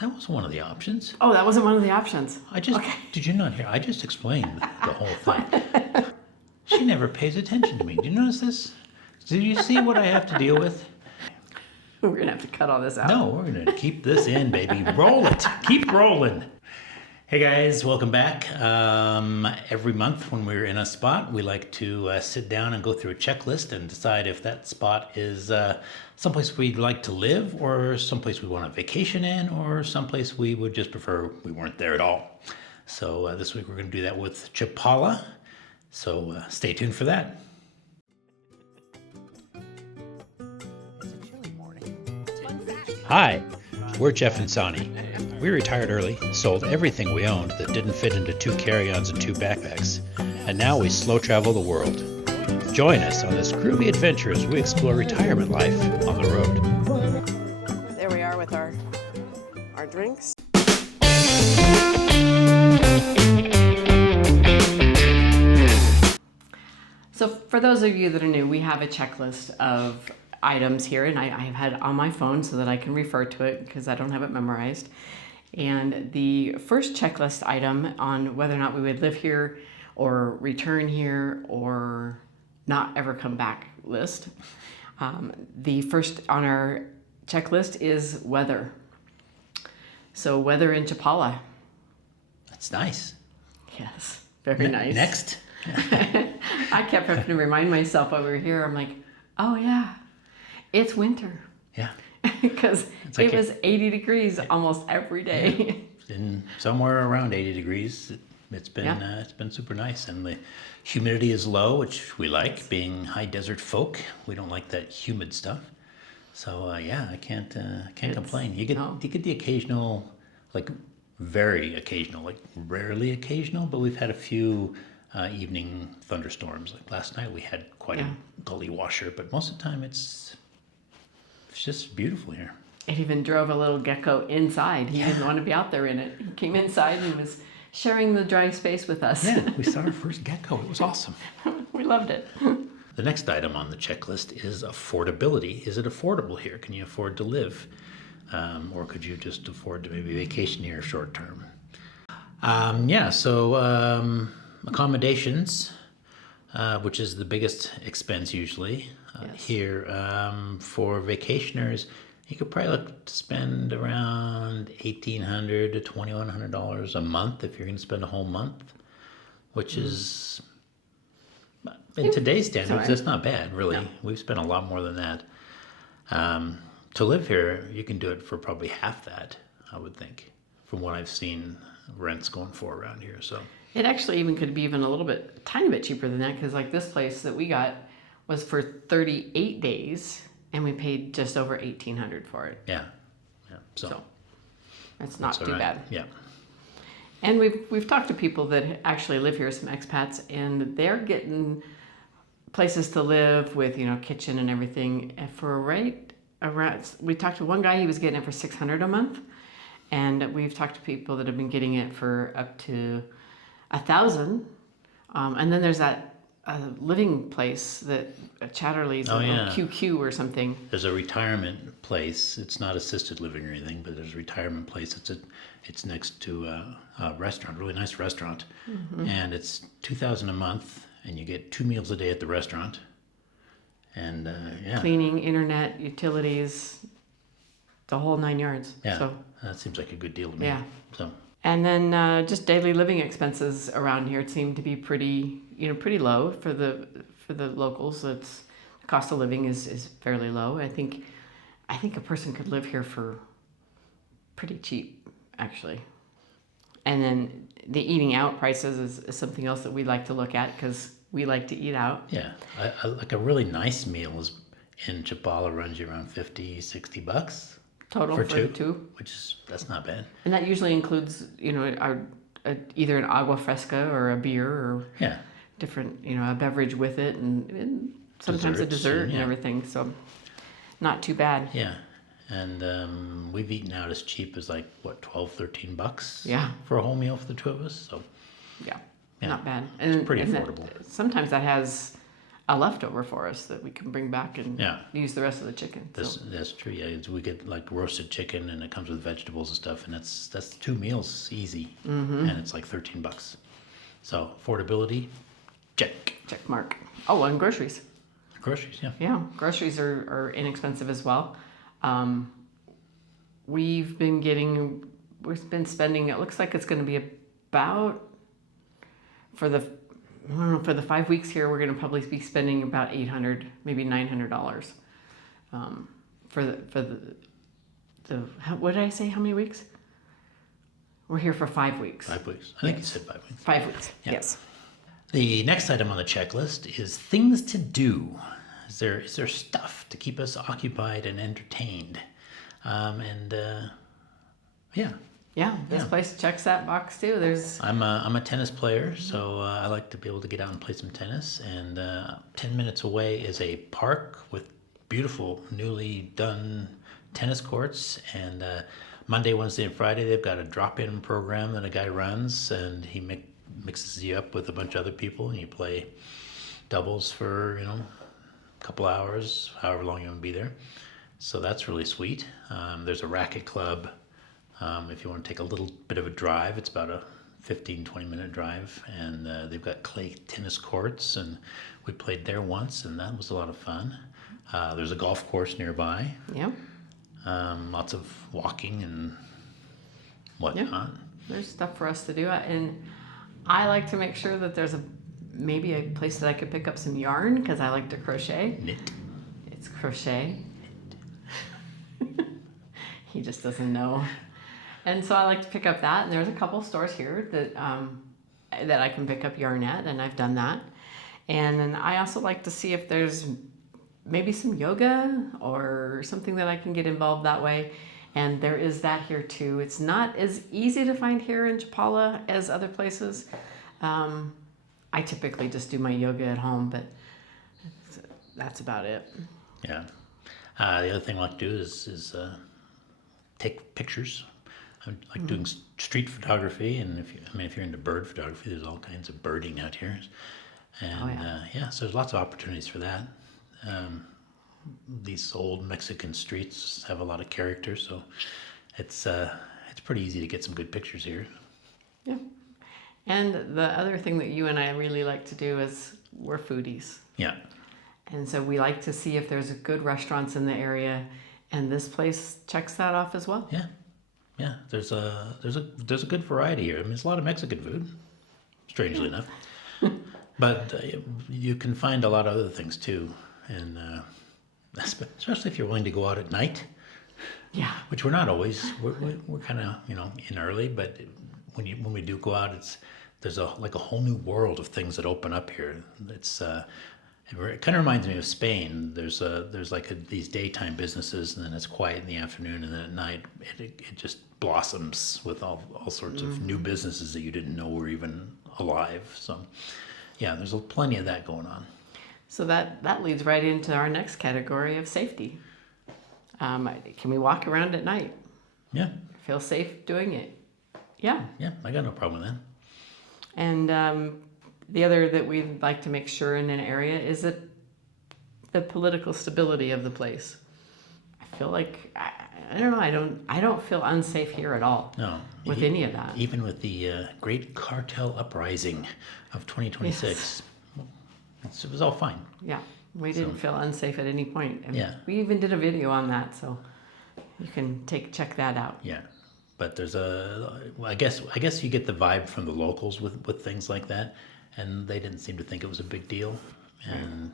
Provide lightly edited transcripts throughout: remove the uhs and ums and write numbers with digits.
That was one of the options. Oh, that wasn't one of the options. Okay. Did you not hear? I just explained the whole thing. She never pays attention to me. Do you notice this? Do you see what I have to deal with? We're going to have to cut all this out. No, we're going to keep this in, baby. Roll it. Keep rolling. Hey guys, welcome back. Every month when we're in a spot, we like to sit down and go through a checklist and decide if that spot is someplace we'd like to live, or someplace we want a vacation in, or someplace we would just prefer we weren't there at all. So this week we're going to do that with Chapala. So stay tuned for that. It's a chilly morning. Hi, we're Jeff and Soni. We retired early, sold everything we owned that didn't fit into 2 carry-ons and 2 backpacks, and now we slow travel the world. Join us on this groovy adventure as we explore retirement life on the road. There we are with our drinks. So for those of you that are new, we have a checklist of items here, and I've had it on my phone so that I can refer to it because I don't have it memorized. And the first checklist item on whether or not we would live here or return here or not ever come back list. The first on our checklist is weather. So weather in Chapala. That's nice. Yes, very nice. Next. I kept having to remind myself while we were here, I'm like, oh yeah, it's winter. Yeah. Because it was 80 degrees almost every day. Yeah. In somewhere around 80 degrees. It's been super nice, and the humidity is low, which we like. Being high desert folk, we don't like that humid stuff. So I can't complain. You get the occasional, like very occasional, like rarely occasional, but we've had a few evening thunderstorms. Like last night, we had quite a gully washer, but most of the time it's just beautiful here. It even drove a little gecko inside. He didn't want to be out there in it. He came inside and was sharing the dry space with us. Yeah, we saw our first gecko. It was awesome. We loved it. The next item on the checklist is affordability. Is it affordable here? Can you afford to live? Or could you just afford to maybe vacation here short term? Accommodations, which is the biggest expense usually. Here, for vacationers, you could probably look to spend around $1,800 to $2,100 a month if you're going to spend a whole month, which is, in today's standards, that's not bad, really. No. We've spent a lot more than that. To live here, you can do it for probably half that, I would think, from what I've seen rents going for around here. So it actually even could be even a tiny bit cheaper than that, because like this place that we got was for 38 days, and we paid just over $1,800 for it. Yeah. So that's not too bad. Yeah. And we've talked to people that actually live here, some expats, and they're getting places to live with, kitchen and everything for right around. We talked to one guy; he was getting it for $600 a month, and we've talked to people that have been getting it for up to $1,000. And then there's that living place that Chatterley's, QQ or something. There's a retirement place. It's not assisted living or anything, but there's a retirement place. It's next to a restaurant, really nice restaurant, and it's $2,000 a month, and you get 2 meals a day at the restaurant, and cleaning, internet, utilities, the whole 9 yards. Yeah, so that seems like a good deal to me. Yeah. So. And then just daily living expenses around here seem to be pretty low for the locals. The cost of living is fairly low. I think a person could live here for pretty cheap, actually. And then the eating out prices is something else that we like to look at because we like to eat out. Yeah, like a really nice meal in Chapala runs you around $50-$60. Total for two, that's not bad. And that usually includes, either an agua fresca or a beer or different, a beverage with it, and sometimes a dessert and everything. So not too bad. Yeah, and we've eaten out as cheap as like $12-$13. Yeah, for a whole meal for the two of us. So yeah. Not bad. And it's pretty affordable. Sometimes that has a leftover for us that we can bring back and Yeah. use the rest of the chicken. That's true. Yeah, we get like roasted chicken, and it comes with vegetables and stuff, and that's 2 meals easy, and it's like $13. So affordability, check. Check mark. Oh, and groceries. Groceries, yeah. Yeah, groceries are inexpensive as well. We've been spending, it looks like it's going to be about, for the, I don't know, for the 5 weeks here, we're going to probably be spending about $800, maybe $900 for what did I say? How many weeks? We're here for 5 weeks. 5 weeks. I think you said 5 weeks. 5 weeks, Yeah. yes. The next item on the checklist is things to do. Is there stuff to keep us occupied and entertained? Yeah. Yeah, this Yeah. place checks that box too. There's I'm a tennis player, so I like to be able to get out and play some tennis. And 10 minutes away is a park with beautiful, newly done tennis courts. And Monday, Wednesday, and Friday, they've got a drop-in program that a guy runs, and he mixes you up with a bunch of other people, and you play doubles for a couple hours, however long you want to be there. So that's really sweet. There's a racket club. If you want to take a little bit of a drive, it's about a 15-20 minute drive, and they've got clay tennis courts, and we played there once, and that was a lot of fun. There's a golf course nearby. yeah. Lots of walking and whatnot. There's stuff for us to do, and I like to make sure that there's maybe a place that I could pick up some yarn because I like to crochet. Knit. It's crochet. He just doesn't know. And so I like to pick up that, and there's a couple stores here that I can pick up yarn at, and I've done that. And then I also like to see if there's maybe some yoga or something that I can get involved that way. And there is that here too. It's not as easy to find here in Chapala as other places. I typically just do my yoga at home, but that's about it. Yeah. The other thing I like to do is take pictures. I like doing street photography, and if you're into bird photography, there's all kinds of birding out here, and so there's lots of opportunities for that. These old Mexican streets have a lot of character, so it's pretty easy to get some good pictures here. Yeah. And the other thing that you and I really like to do is we're foodies. Yeah. And so we like to see if there's good restaurants in the area, and this place checks that off as well. Yeah. Yeah. There's a good variety here. I mean, there's a lot of Mexican food, strangely enough, but you can find a lot of other things too, and especially if you're willing to go out at night. Yeah. Which we're not always. We're kind of in early, but when we do go out, there's a whole new world of things that open up here. It kind of reminds me of Spain. There's these daytime businesses, and then it's quiet in the afternoon, and then at night it just blossoms with all sorts of new businesses that you didn't know were even alive. So yeah, there's plenty of that going on. So that leads right into our next category of safety. Can we walk around at night? Yeah. Feel safe doing it? Yeah. Yeah, I got no problem with that. And the other that we'd like to make sure in an area is that the political stability of the place. I feel like I don't know. I don't feel unsafe here at all. No. With any of that. Even with the great cartel uprising of 2026, it was all fine. Yeah, we didn't feel unsafe at any point. And Yeah. we even did a video on that, so you can check that out. Yeah. But there's I guess you get the vibe from the locals with things like that, and they didn't seem to think it was a big deal, and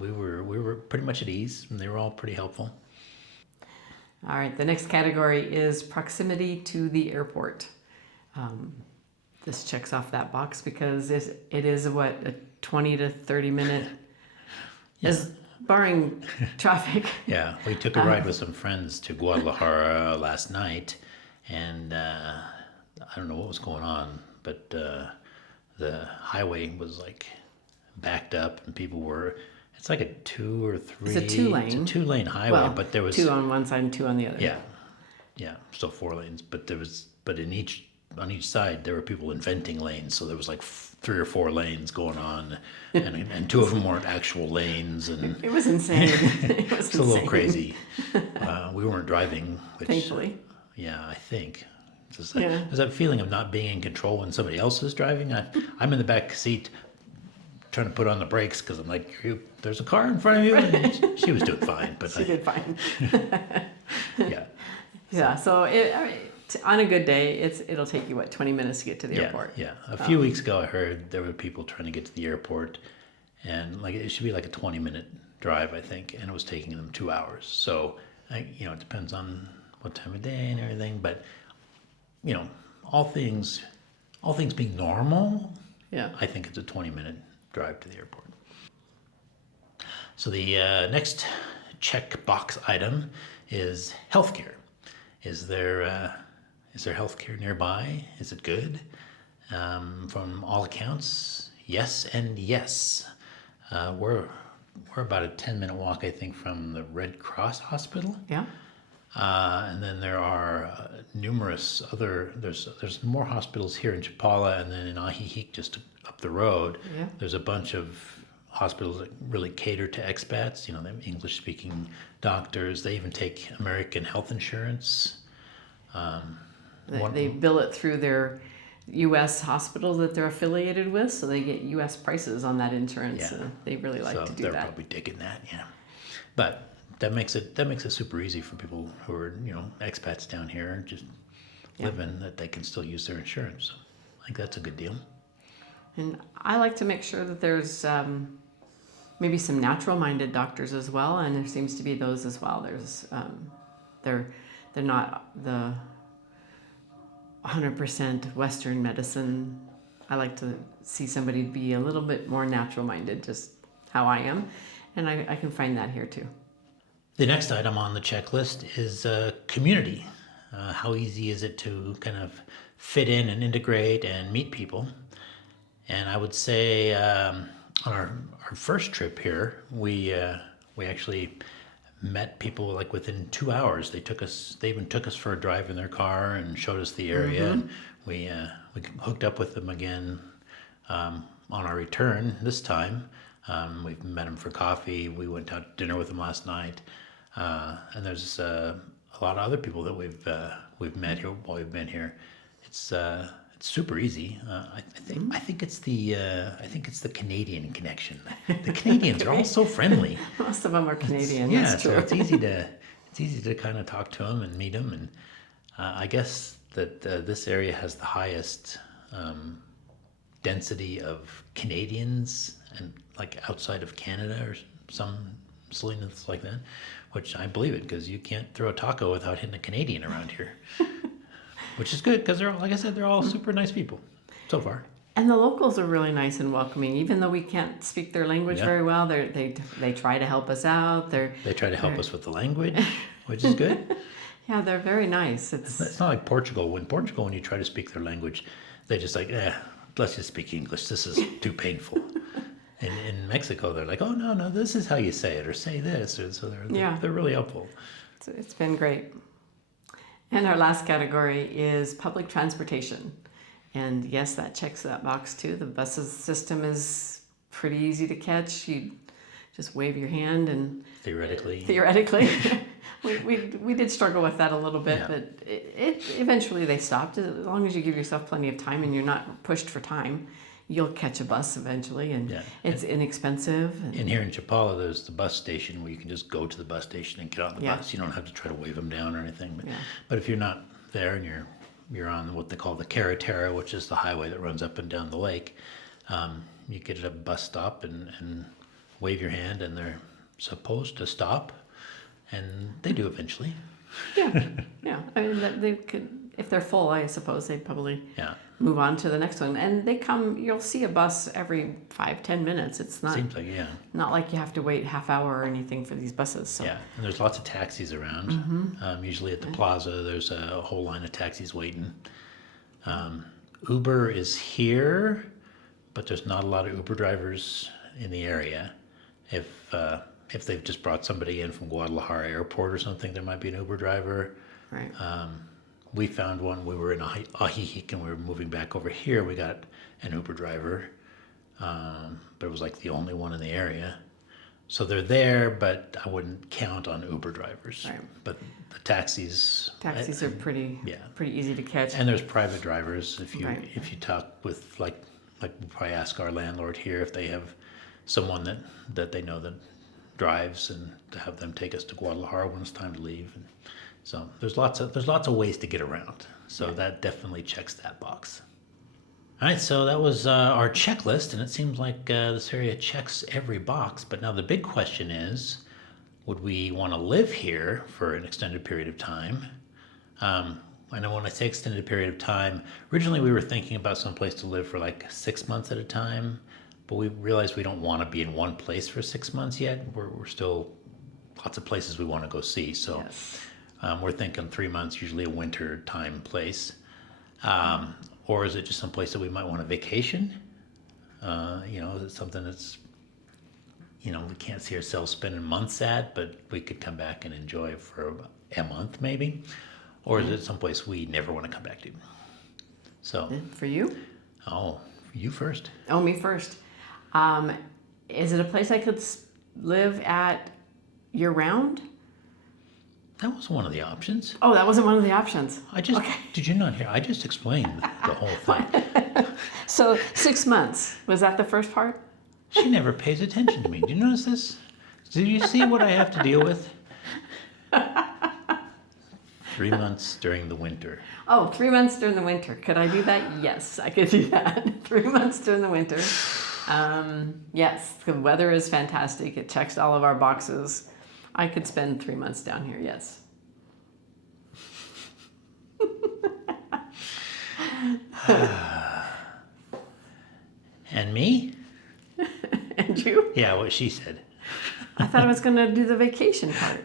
we were pretty much at ease, and they were all pretty helpful. All right, the next category is proximity to the airport. This checks off that box because it is a 20 to 30 minute, is barring traffic. Yeah, we took a ride with some friends to Guadalajara last night, and I don't know what was going on, but the highway was like backed up, and people were. It's like a 2 or 3. It's a 2-lane. It's a 2-lane highway, Well, but there was 2 on one side and 2 on the other. Yeah, so 4 lanes, but in each on each side there were people inventing lanes, so there was like 3 or 4 lanes going on, and 2 of them weren't actual lanes, and It was insane. It was it's a little crazy. We weren't driving, which, Thankfully. yeah, I think. Yeah. There's that feeling of not being in control when somebody else is driving. I'm in the back seat trying to put on the brakes because I'm like, there's a car in front of you, and she was doing fine. But She did fine. yeah. Yeah, so on a good day, it'll take you, 20 minutes to get to the airport? Yeah. A few weeks ago, I heard there were people trying to get to the airport, and like it should be like a 20-minute drive, I think, and it was taking them 2 hours. So, it depends on what time of day and everything, but all things being normal, Yeah. I think it's a 20-minute drive to the airport. So the next checkbox item is healthcare. Is there healthcare nearby? Is it good? From all accounts, yes and yes. We're about a 10-minute walk, I think, from the Red Cross Hospital. Yeah. And then there are numerous other. There's more hospitals here in Chapala, and then in Ajijic, just up the road. Yeah. There's a bunch of hospitals that really cater to expats. They have English-speaking doctors. They even take American health insurance. They bill it through their U.S. hospital that they're affiliated with, so they get U.S. prices on that insurance. Yeah. So they really like to do they're that. probably digging that, yeah. But that makes it super easy for people who are expats down here just living, that they can still use their insurance. So I think that's a good deal. And I like to make sure that there's maybe some natural-minded doctors as well, and there seems to be those as well. There's they're not the 100% Western medicine. I like to see somebody be a little bit more natural-minded, just how I am, and I can find that here too. The next item on the checklist is community. How easy is it to kind of fit in and integrate and meet people? And I would say on our first trip here, we actually met people like within 2 hours. They even took us for a drive in their car and showed us the area. And we hooked up with them again on our return this time. We've met them for coffee. We went out to dinner with them last night. And there's a lot of other people that we've met here while we've been here. It's super easy. I think it's the Canadian connection. The Canadians are all so friendly. Most of them are Canadian. Yeah, That's true. so it's easy to kind of talk to them and meet them, and I guess that this area has the highest density of Canadians, and like outside of Canada or some silliness like that, which I believe it, because you can't throw a taco without hitting a Canadian around here. Which is good, because they're all, like I said, they're all super nice people so far. And the locals are really nice and welcoming, even though we can't speak their language very well. They try to help us out. They try to help us with the language, which is good. Yeah, they're very nice. It's not like Portugal. When you try to speak their language, they're just like, let's just speak English. This is too painful. And in Mexico, they're like, oh no, this is how you say it, or say this, so they're really helpful. It's been great. And our last category is public transportation. And yes, that checks that box too. The buses system is pretty easy to catch. You just wave your hand and... Theoretically. We did struggle with that a little bit, but it eventually they stopped. As long as you give yourself plenty of time and you're not pushed for time, you'll catch a bus eventually, and it's inexpensive. And here in Chapala, there's the bus station where you can just go to the bus station and get on the bus. You don't have to try to wave them down or anything. But if you're not there and you're on what they call the carretera, which is the highway that runs up and down the lake, you get at a bus stop and wave your hand, and they're supposed to stop, and they do eventually. Yeah. I mean, they could, if they're full, I suppose they'd probably move on to the next one. And they come, you'll see a bus every 5-10 minutes. It's not, seems like, not like you have to wait half hour or anything for these buses. So. Yeah, and there's lots of taxis around. Usually at the plaza, there's a whole line of taxis waiting. Uber is here, but there's not a lot of Uber drivers in the area. If they've just brought somebody in from Guadalajara airport or something, there might be an Uber driver. Right. we found one. We were in Ahihik and we were moving back over here. We got an Uber driver, but it was like the only one in the area. So they're there, but I wouldn't count on Uber drivers. Right. But the taxis. Taxis are pretty easy to catch. And there's private drivers. If you Right. if you talk with like we probably ask our landlord here if they have someone that they know that drives, and to have them take us to Guadalajara when it's time to leave. And so there's lots of ways to get around. So that definitely checks that box. All right, so that was our checklist, and it seems like this area checks every box. But now the big question is, would we want to live here for an extended period of time? I know when I say extended period of time, originally we were thinking about some place to live for like 6 months at a time, but we realized we don't want to be in one place for 6 months yet. We're still lots of places we want to go see. So we're thinking 3 months, usually a winter time place. Or is it just some place that we might want to vacation? Is it something that's, we can't see ourselves spending months at, but we could come back and enjoy for a month maybe? Or is it someplace we never want to come back to? So. For you? Oh, you first. Oh, me first. Is it a place I could live at year-round? That was one of the options. Oh, that wasn't one of the options. Did you not hear? I just explained the whole thing. So 6 months, was that the first part? She never pays attention to me. Do you notice this? Do you see what I have to deal with? 3 months during the winter. Oh, 3 months during the winter. Could I do that? Yes, I could do that. 3 months during the winter. Yes, the weather is fantastic. It checks all of our boxes. I could spend 3 months down here, yes. And me? And you? Yeah, what she said. I thought I was going to do the vacation part.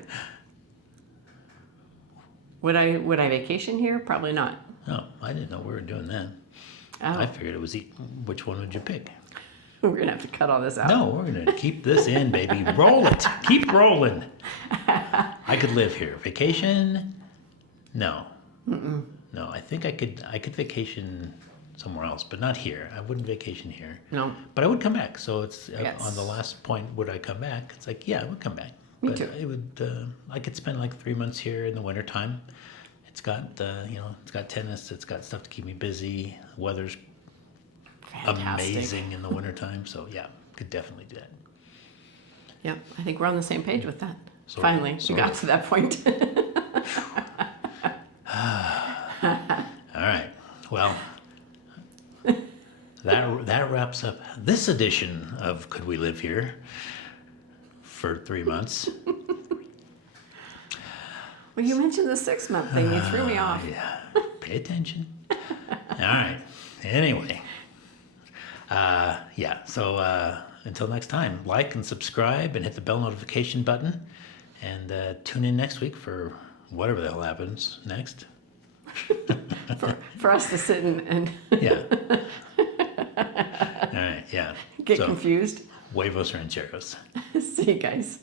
Would I vacation here? Probably not. Oh, I didn't know we were doing that. Oh. I figured it was which one would you pick? We're going to have to cut all this out. No, we're going to keep this in, baby. Roll it. Keep rolling. I could live here. Vacation? No. No, I think I could vacation somewhere else, but not here. I wouldn't vacation here. No. But I would come back. So it's Yes. on the last point, would I come back? It's like, yeah, I would come back. Me But too. it would. I could spend like 3 months here in the wintertime. It's got it's got tennis. It's got stuff to keep me busy. The weather's Fantastic. amazing in the wintertime. So yeah, could definitely do that. Yep, I think we're on the same page with that. So- Finally, so- we got to that point. All right. Well, that wraps up this edition of Could We Live Here for 3 months. Well, you mentioned the 6 month thing. You threw me off. Yeah. Pay attention. All right. Anyway. So until next time, like and subscribe and hit the bell notification button, and tune in next week for whatever the hell happens next. For us to sit and Yeah. All right. Yeah. get confused. Huevos rancheros. See you guys.